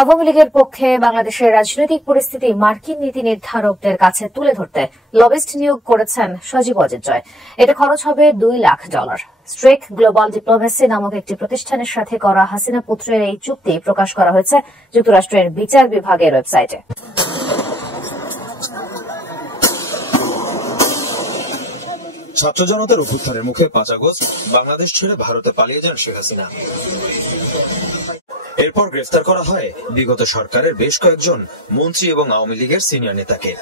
আওয়ামী লীগের পক্ষে বাংলাদেশের রাজনৈতিক পরিস্থিতি মার্কিন নীতি নির্ধারকদের কাছে তুলে ধরতে লবিস্ট নিয়োগ করেছেন সজীব ওয়াজেদ জয়। এতে খরচ হবে $2 লাখ। স্ট্রেক গ্লোবাল ডিপ্লোমেসি নামক একটি প্রতিষ্ঠানের সাথে করা হাসিনা পুত্রের এই চুক্তি প্রকাশ করা হয়েছে যুক্তরাষ্ট্রের বিচার বিভাগের ওয়েবসাইটে। ছাত্র জনতার অভ্যুত্থানের মুখে 5 আগস্ট বাংলাদেশ ছেড়ে ভারতে পালিয়ে যান শেখ হাসিনা। এরপর গ্রেফতার করা হয় বিগত সরকারের বেশ কয়েকজন মন্ত্রী এবং আওয়ামী লীগের সিনিয়র নেতাকে।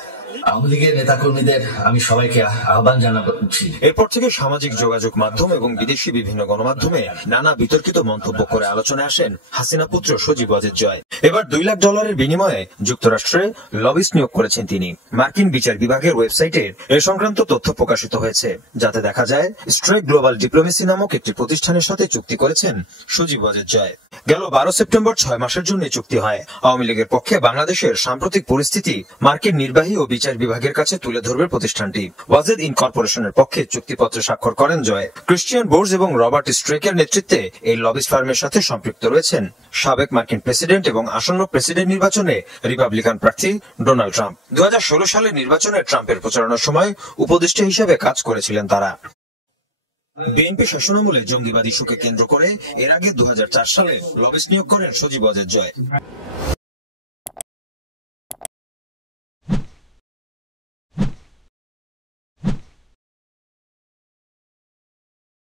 আওয়ামী লীগের নেতাকর্মীদের আমি সবাইকে আহ্বান জানাচ্ছি। এরপর থেকে সামাজিক যোগাযোগ মাধ্যম এবং বিদেশি বিভিন্ন গণমাধ্যমে নানা বিতর্কিত মন্তব্য করে আলোচনায় আসেন হাসিনা পুত্র সজীব ওয়াজেদ জয়। এবার $2 লাখ বিনিময়ে যুক্তরাষ্ট্রে লবিস্ট নিয়োগ করেছেন তিনি। মার্কিন বিচার বিভাগের ওয়েবসাইটে এ সংক্রান্ত তথ্য প্রকাশিত হয়েছে, যাতে দেখা যায় স্ট্রেক গ্লোবাল ডিপ্লোমেসি নামক একটি প্রতিষ্ঠানের সাথে চুক্তি করেছেন সজীব ওয়াজেদ জয়। গেল 12 সেপ্টেম্বর 6 মাসের জন্য চুক্তি হয়। আওয়ামী লীগের পক্ষে বাংলাদেশের সাম্প্রতিক পরিস্থিতি মার্কিন নির্বাহী ও বিচার বিভাগের কাছে তুলে ধরবে প্রতিষ্ঠানটি। ওয়াজেদ ইনকর্পোরেশনের পক্ষে চুক্তিপত্রে স্বাক্ষর করেন জয়। ক্রিশ্চিয়ান বোর্জ এবং রবার্ট স্ট্রেকের নেতৃত্বে এই লবিস্ট ফার্মের সাথে সম্পৃক্ত রয়েছেন সাবেক মার্কিন প্রেসিডেন্ট এবং আসন্ন প্রেসিডেন্ট নির্বাচনে রিপাবলিকান প্রার্থী ডোনাল্ড ট্রাম্প। 2016 সালের নির্বাচনে ট্রাম্পের প্রচারণার সময় উপদেষ্টা হিসেবে কাজ করেছিলেন তারা। বিএনপি শাসনামলে জঙ্গিবাদ ইস্যুকে কেন্দ্র করে এর আগে 2004 সালে লবিস্ট নিয়োগ করেন সজীব ওয়াজেদ জয়।